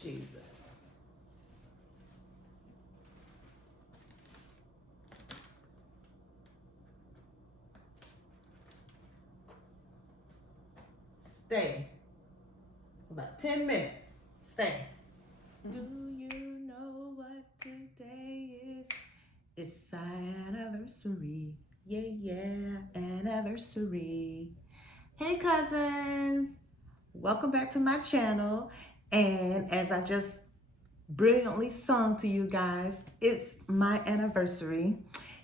Jesus. Stay. About 10 minutes. Stay. Do you know what today is? It's our anniversary. Yeah, anniversary. Hey cousins. Welcome back to my channel. And as I just brilliantly sung to you guys, it's my anniversary.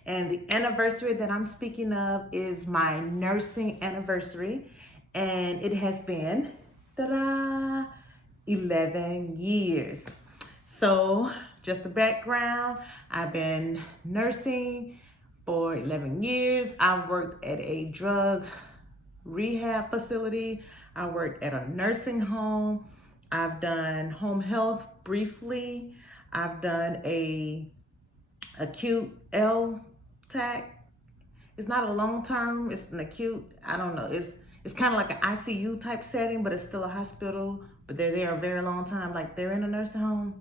And the anniversary that I'm speaking of is my nursing anniversary. And it has been, ta-da, 11 years. So just the background, I've been nursing for 11 years. I've worked at a drug rehab facility. I worked at a nursing home. I've done home health briefly. I've done a acute LTAC. It's not a long term, it's an acute, I don't know. It's kind of like an ICU type setting, but it's still a hospital, but they're there a very long time. Like they're in a nursing home.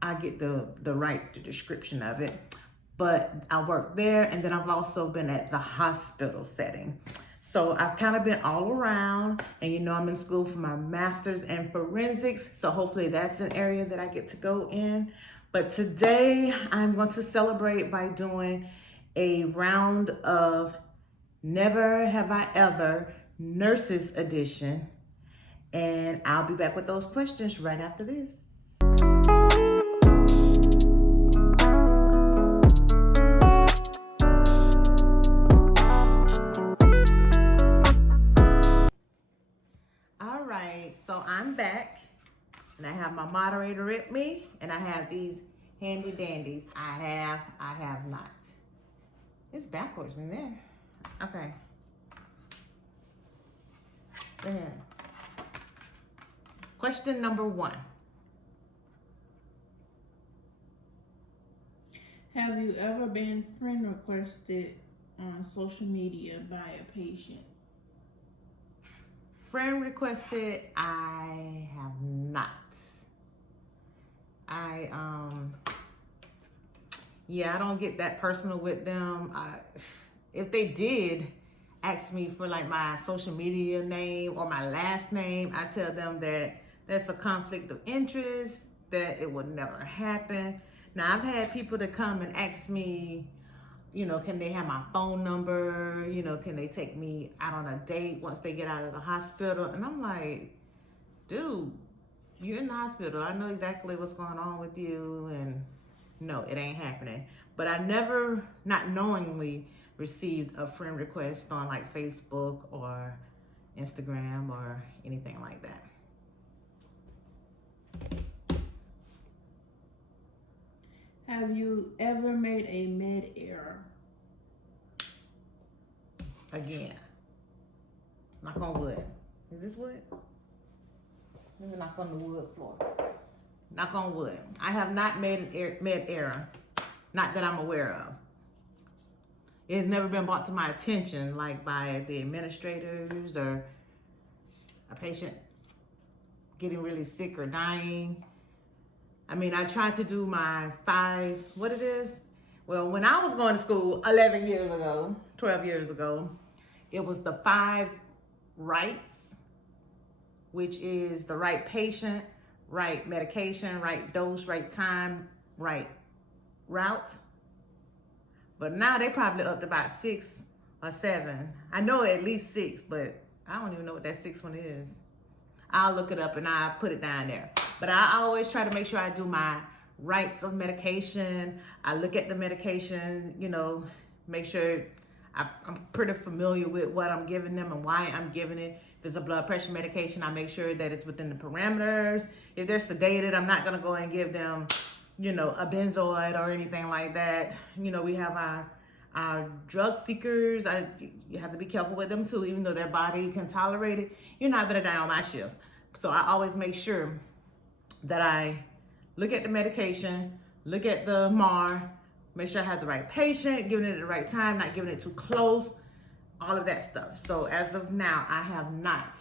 I get the right description of it. But I work there, and then I've also been at the hospital setting. So I've kind of been all around, and you know I'm in school for my master's in forensics, so hopefully that's an area that I get to go in. But today I'm going to celebrate by doing a round of Never Have I Ever Nurses Edition, and I'll be back with those questions right after this. All right, so I'm back, and I have my moderator with me, and I have these handy dandies. I have not. It's backwards in there. Okay. Then, question number 1. Have you ever been friend requested on social media by a patient? Friend requested, I have not. Yeah, I don't get that personal with them. If they did ask me for like my social media name or my last name, I tell them that that's a conflict of interest, that it would never happen. Now, I've had people that come and ask me, you know, can they have my phone number? You know, can they take me out on a date once they get out of the hospital? And I'm like, dude, you're in the hospital. I know exactly what's going on with you. And no, it ain't happening. But I never, not knowingly, received a friend request on like Facebook or Instagram or anything like that. Have you ever made a med error? Again, knock on wood. Is this wood? Let me knock on the wood floor. Knock on wood. I have not made an med error, not that I'm aware of. It has never been brought to my attention, like by the administrators or a patient getting really sick or dying. I mean, I tried to do my 5, what it is? Well, when I was going to school 11 years ago, 12 years ago, it was the 5 rights, which is the right patient, right medication, right dose, right time, right route. But now they probably up to about 6 or 7. I know at least 6, but I don't even know what that 6th one is. I'll look it up and I'll put it down there. But I always try to make sure I do my rights of medication. I look at the medication, you know, make sure I'm pretty familiar with what I'm giving them and why I'm giving it. If it's a blood pressure medication, I make sure that it's within the parameters. If they're sedated, I'm not gonna go and give them, you know, a benzoid or anything like that. You know, we have our drug seekers. You have to be careful with them too, even though their body can tolerate it. You're not gonna die on my shift. So I always make sure that I look at the medication, look at the MAR, make sure I have the right patient, giving it at the right time, not giving it too close, all of that stuff. So as of now, I have not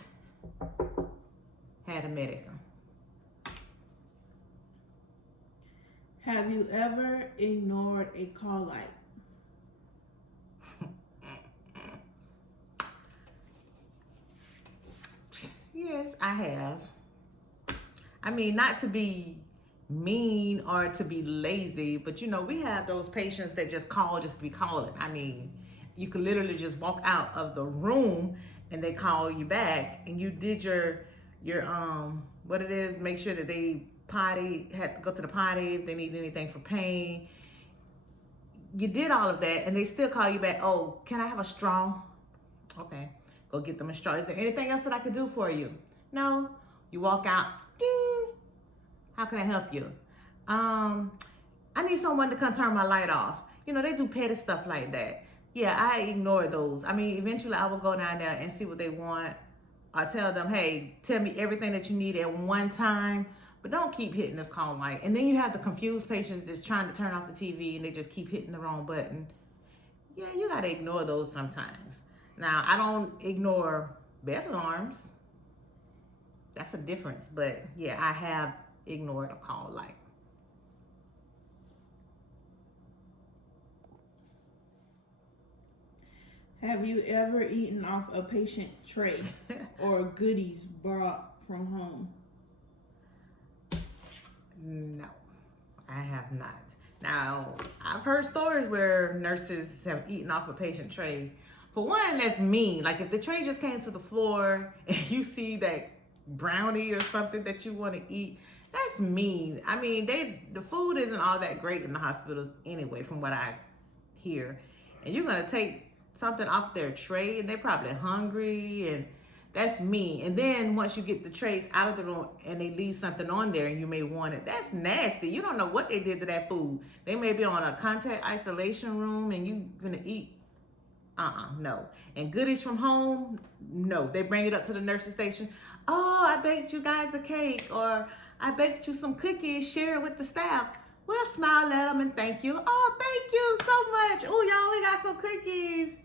had a med error. Have you ever ignored a call light? Yes, I have. I mean, not to be mean or to be lazy, but you know, we have those patients that just call just to be calling. I mean, you could literally just walk out of the room and they call you back and you did your what it is, make sure that they had to go to the potty if they need anything for pain. You did all of that and they still call you back. Oh, can I have a straw? Okay, go get them a straw. Is there anything else that I could do for you? No. You walk out, ding. How can I help you? I need someone to come turn my light off. You know, they do petty stuff like that. Yeah, I ignore those. I mean, eventually I will go down there and see what they want. I tell them, hey, tell me everything that you need at one time, but don't keep hitting this call light. And then you have the confused patients just trying to turn off the TV and they just keep hitting the wrong button. Yeah, you gotta ignore those sometimes. Now, I don't ignore bed alarms. That's a difference, but yeah, I have ignored a call light. Have you ever eaten off a patient tray or goodies brought from home? No, I have not. Now, I've heard stories where nurses have eaten off a patient tray. For one, that's mean. Like if the tray just came to the floor and you see that brownie or something that you want to eat, that's mean. I mean, the food isn't all that great in the hospitals anyway, from what I hear. And you're gonna take something off their tray and they're probably hungry, and that's mean. And then once you get the trays out of the room and they leave something on there and you may want it, that's nasty. You don't know what they did to that food. They may be on a contact isolation room and you gonna eat. No. And goodies from home, no. They bring it up to the nursing station. Oh, I baked you guys a cake, or I baked you some cookies, share it with the staff. We'll smile at them and thank you. Oh, thank you so much. Oh, y'all, we got some cookies.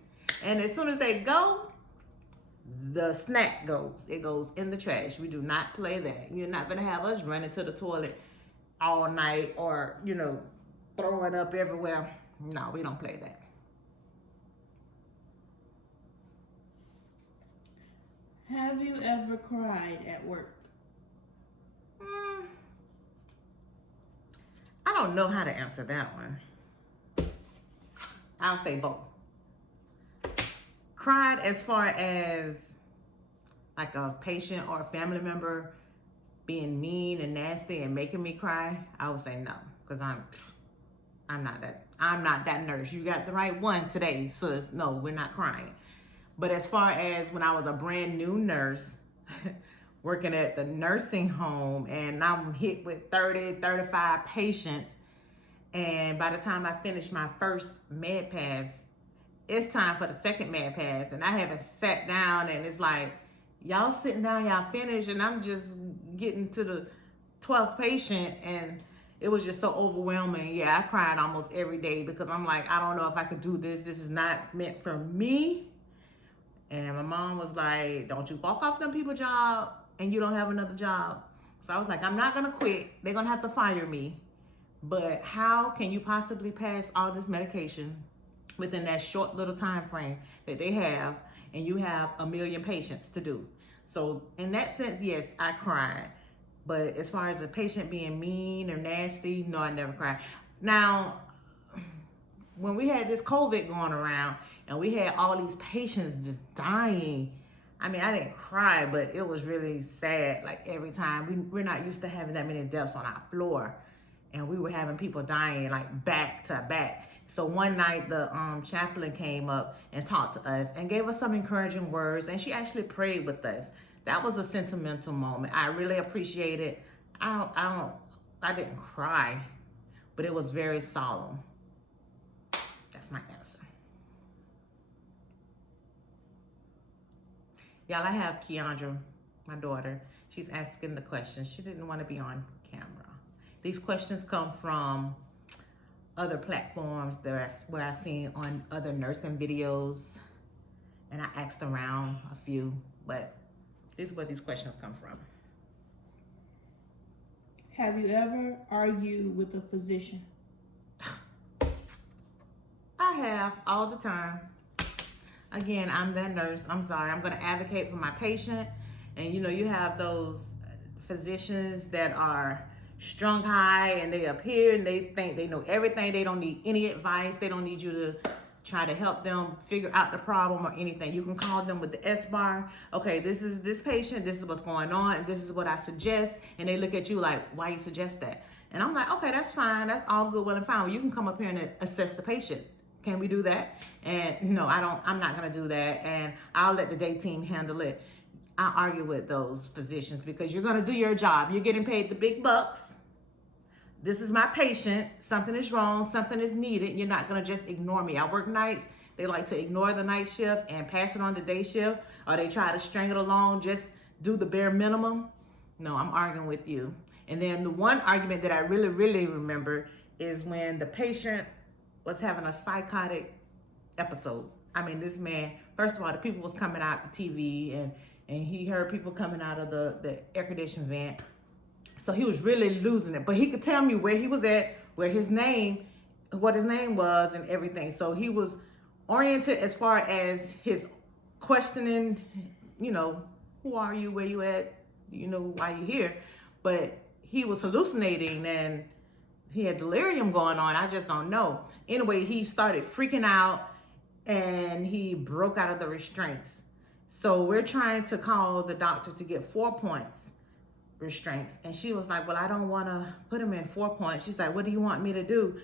And as soon as they go, the snack goes. It goes in the trash. We do not play that. You're not gonna have us running to the toilet all night or, you know, throwing up everywhere. No, we don't play that. Have you ever cried at work? I don't know how to answer that one. I'll say both. Cried as far as like a patient or a family member being mean and nasty and making me cry, I would say no, because I'm not that nurse. You got the right one today, sis. No, we're not crying. But as far as when I was a brand new nurse working at the nursing home and I'm hit with 30, 35 patients, and by the time I finish my first med pass, it's time for the second med pass, and I haven't sat down, and it's like, y'all sitting down, y'all finished, and I'm just getting to the 12th patient, and it was just so overwhelming. Yeah, I cried almost every day because I'm like, I don't know if I could do this. This is not meant for me. And my mom was like, don't you walk off them people's job and you don't have another job. So I was like, I'm not gonna quit. They're gonna have to fire me. But how can you possibly pass all this medication within that short little time frame that they have, and you have 1 million patients to do? So in that sense, yes, I cried. But as far as a patient being mean or nasty, no, I never cried. Now, when we had this COVID going around and we had all these patients just dying, I mean, I didn't cry, but it was really sad. Like every time, we're not used to having that many deaths on our floor, and we were having people dying like back to back. So one night the chaplain came up and talked to us and gave us some encouraging words, and she actually prayed with us. That was a sentimental moment. I really appreciate it. I didn't cry, but it was very solemn. That's my answer. Y'all, I have Keandra, my daughter. She's asking the questions. She didn't want to be on camera. These questions come from other platforms where I've seen on other nursing videos, and I asked around a few, but this is where these questions come from. Have you ever argued with a physician? I have all the time. Again, I'm that nurse. I'm sorry. I'm going to advocate for my patient. And you know, you have those physicians that are strung high and they appear and they think they know everything. They don't need any advice. They don't need you to try to help them figure out the problem or anything. You can call them with the S-bar. Okay, this is this patient. This is what's going on. And this is what I suggest. And they look at you like, why you suggest that? And I'm like, okay, that's fine. That's all good, well and fine. You can come up here and assess the patient. Can we do that? And no, I'm not gonna do that. And I'll let the day team handle it. I argue with those physicians because you're gonna do your job. You're getting paid the big bucks. This is my patient. Something is wrong. Something is needed. You're not gonna just ignore me. I work nights. They like to ignore the night shift and pass it on to day shift, or they try to string it along, just do the bare minimum. No, I'm arguing with you. And then the one argument that I really, really remember is when the patient was having a psychotic episode. I mean, this man, first of all, the people was coming out the TV and he heard people coming out of the air conditioning vent. So he was really losing it. But he could tell me where he was at, what his name was and everything. So he was oriented as far as his questioning, you know, who are you, where you at, you know, why you here. But he was hallucinating and he had delirium going on. I just don't know. Anyway, he started freaking out and he broke out of the restraints. So we're trying to call the doctor to get 4 points restraints. And she was like, well, I don't want to put him in 4 points. She's like, what do you want me to do?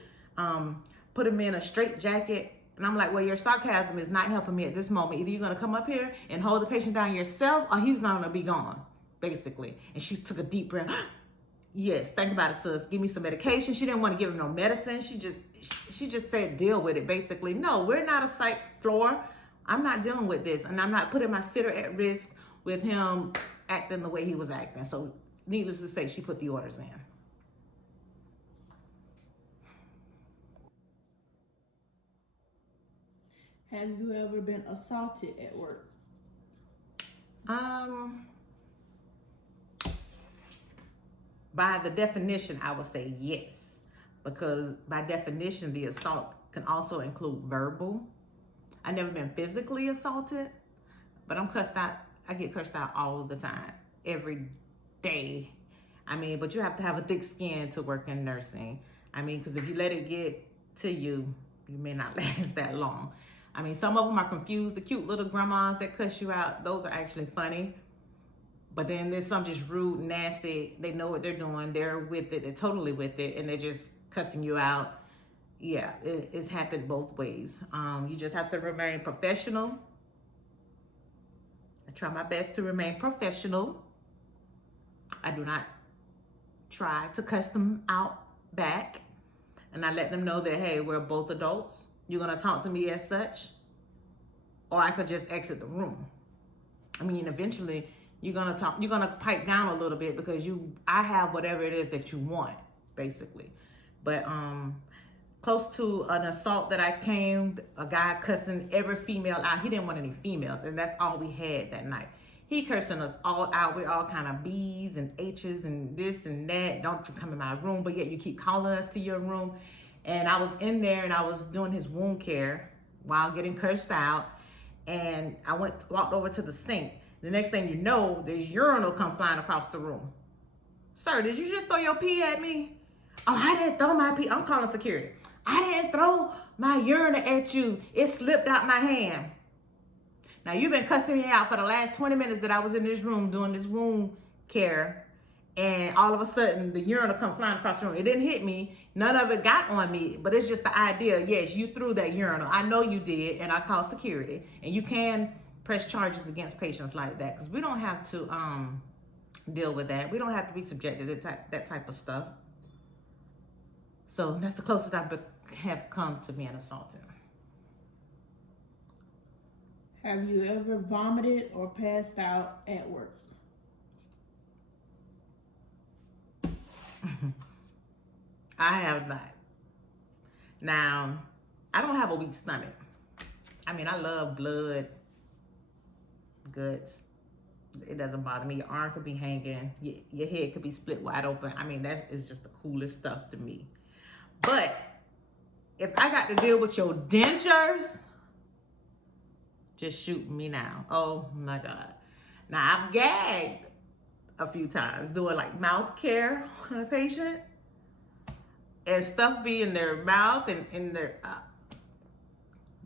Put him in a straight jacket? And I'm like, well, your sarcasm is not helping me at this moment. Either you're going to come up here and hold the patient down yourself or he's going to be gone, basically. And she took a deep breath. Yes, think about it, sis. Give me some medication. She didn't want to give him no medicine. She just said, deal with it, basically. No, we're not a psych floor. I'm not dealing with this. And I'm not putting my sitter at risk with him acting the way he was acting. So needless to say, she put the orders in. Have you ever been assaulted at work? By the definition, I would say yes, because by definition, the assault can also include verbal. I've never been physically assaulted, but I'm cussed out. I get cursed out all the time, every day. I mean, but you have to have a thick skin to work in nursing. I mean, because if you let it get to you, you may not last that long. I mean, some of them are confused. The cute little grandmas that cuss you out, those are actually funny. But then there's some just rude, nasty. They know what they're doing. They're with it. They're totally with it. And they're just cussing you out. Yeah, it's happened both ways. You just have to remain professional. I try my best to remain professional. I do not try to cuss them out back. And I let them know that, hey, we're both adults. You're going to talk to me as such. Or I could just exit the room. I mean, eventually, you're going to pipe down a little bit because I have whatever it is that you want, basically. But close to an assault that I came, a guy cussing every female out. He didn't want any females, and that's all we had that night. He cursing us all out. We're all kind of B's and H's and this and that. Don't you come in my room, but yet you keep calling us to your room. And I was in there and I was doing his wound care while getting cursed out. And I walked over to the sink. The next thing you know, there's urinal come flying across the room. Sir, did you just throw your pee at me? Oh, I didn't throw my pee. I'm calling security. I didn't throw my urinal at you. It slipped out my hand. Now, you've been cussing me out for the last 20 minutes that I was in this room doing this wound care. And all of a sudden, the urinal come flying across the room. It didn't hit me. None of it got on me. But it's just the idea. Yes, you threw that urinal. I know you did. And I called security. And you can press charges against patients like that. Because we don't have to deal with that. We don't have to be subjected to that type of stuff. So that's the closest I have come to being assaulted. Have you ever vomited or passed out at work? I have not. Now, I don't have a weak stomach. I mean, I love blood, guts, It doesn't bother me. Your arm could be hanging. Your head could be split wide open. I mean, that is just the coolest stuff to me. But if I got to deal with your dentures, just shoot me now. Oh my God. Now I've gagged a few times doing like mouth care on a patient, and stuff be in their mouth and in their,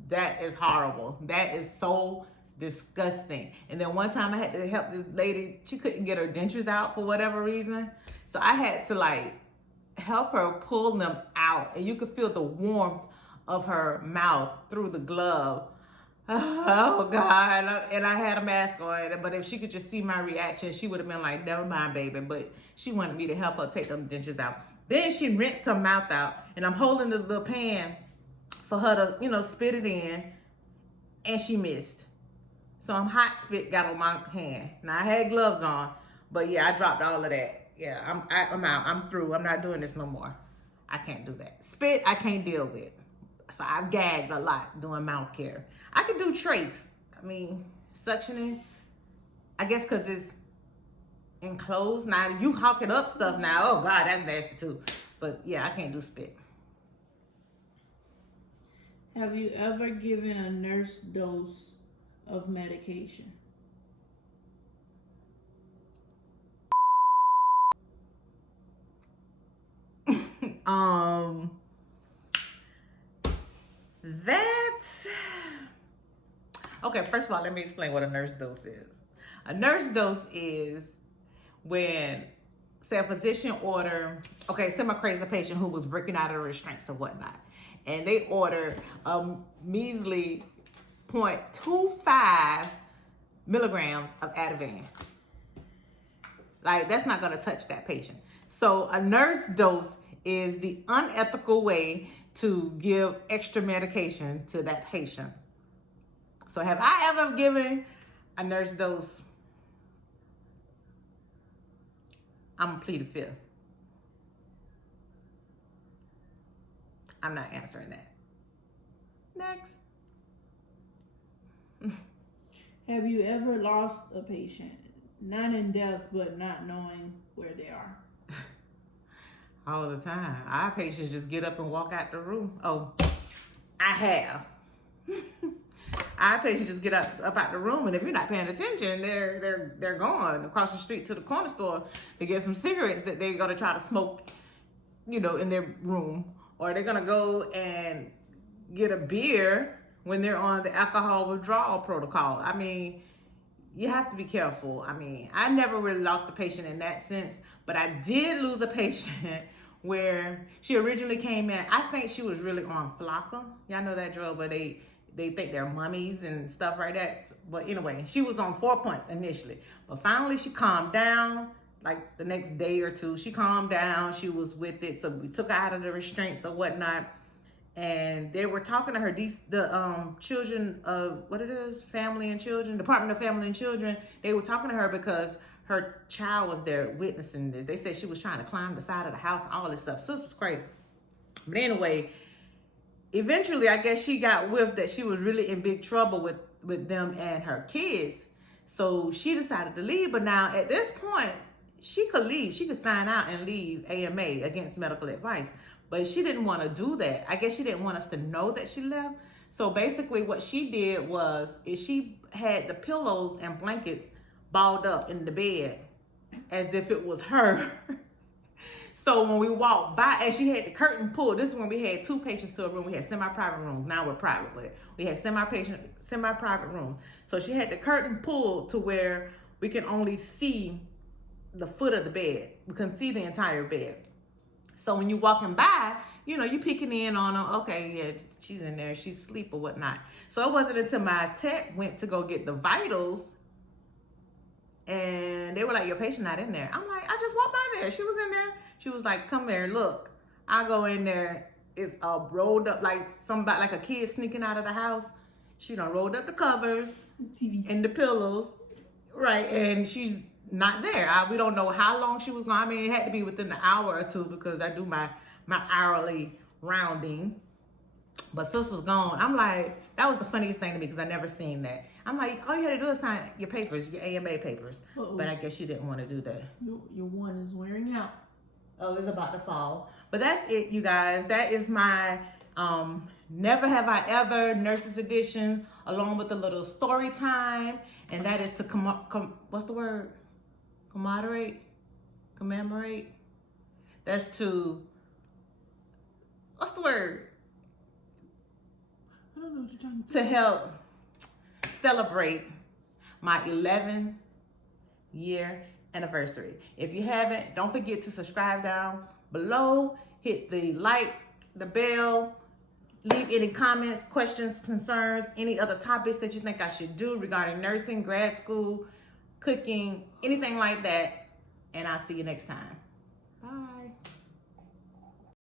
that is horrible. That is so disgusting. And then one time I had to help this lady, she couldn't get her dentures out for whatever reason. So I had to like help her pull them out, and you could feel the warmth of her mouth through the glove. Oh God. And I had a mask on, but if she could just see my reaction, she would have been like, never mind, baby. But she wanted me to help her take them dentures out. Then she rinsed her mouth out, and I'm holding the little pan for her to, you know, spit it in, and she missed. So I'm hot spit got on my hand. Now I had gloves on, but yeah, I dropped all of that. Yeah, I'm out. I'm through. I'm not doing this no more. I can't do that. Spit, I can't deal with. So I've gagged a lot doing mouth care. I can do trachs. I mean, suctioning. I guess because it's enclosed. Now you hawking up stuff now. Oh God, that's nasty too. But yeah, I can't do spit. Have you ever given a nurse dose of medication? That's okay. First of all, let me explain what a nurse dose is. A nurse dose is when, say, a physician order, okay, semi-crazy patient who was breaking out of restraints or whatnot, and they ordered a measly 0.25 milligrams of Ativan. Like, that's not going to touch that patient. So a nurse dose is the unethical way to give extra medication to that patient. So have I ever given a nurse dose? I'm gonna plead the fifth. I'm not answering that. Next. Have you ever lost a patient? Not in death, but not knowing where they are. All the time. Our patients just get up and walk out the room. Oh, I have. Our patients just get up out the room, and if you're not paying attention, they're gone across the street to the corner store to get some cigarettes that they're gonna try to smoke, you know, in their room, or they're gonna go and get a beer when they're on the alcohol withdrawal protocol. I mean, you have to be careful. I mean, I never really lost a patient in that sense, but I did lose a patient where she originally came in. I think she was really on Flocka. Y'all know that drug where they think they're mummies and stuff like that. But anyway, she was on 4 points initially, but finally she calmed down. Like the next day or two, she calmed down. She was with it, so we took her out of the restraints or whatnot. And they were talking to her, the children of, what it is, Family and Children, Department of Family and Children. They were talking to her because her child was there witnessing this. They said she was trying to climb the side of the house and all this stuff. So this was crazy. But anyway, eventually, I guess she got whiffed that she was really in big trouble with them and her kids. So she decided to leave. But now at this point, she could leave. She could sign out and leave AMA, against medical advice. But she didn't want to do that. I guess she didn't want us to know that she left. So basically what she did was she had the pillows and blankets balled up in the bed as if it was her. So when we walked by, and she had the curtain pulled, this is when we had 2 patients to a room. We had semi-private rooms. Now we're private, but we had semi-private rooms. So she had the curtain pulled to where we can only see the foot of the bed. We couldn't see the entire bed. So when you're walking by, you know, you peeking in on her. Okay, yeah, she's in there. She's asleep or whatnot. So it wasn't until my tech went to go get the vitals, and they were like, your patient not in there. I'm like, I just walked by there. She was in there. She was like, come here, look. I go in there. It's rolled up like somebody, like a kid sneaking out of the house. She done rolled up the covers and the pillows. Right, and she's not there. We don't know how long she was gone. I mean, it had to be within an hour or two because I do my hourly rounding. But sis was gone. I'm like, that was the funniest thing to me because I never seen that. I'm like, all you had to do is sign your papers, your AMA papers. Uh-oh. But I guess you didn't want to do that. Your one is wearing out. Oh, it's about to fall. But that's it, you guys. That is my Never Have I Ever Nurses Edition, along with a little story time. And that is to what's the word? Commemorate. That's to, what's the word? I don't know what you're trying to say. To help celebrate my 11th year anniversary. If you haven't, don't forget to subscribe down below. Hit the like, the bell. Leave any comments, questions, concerns, any other topics that you think I should do regarding nursing, grad school, cooking, anything like that. And I'll see you next time. Bye.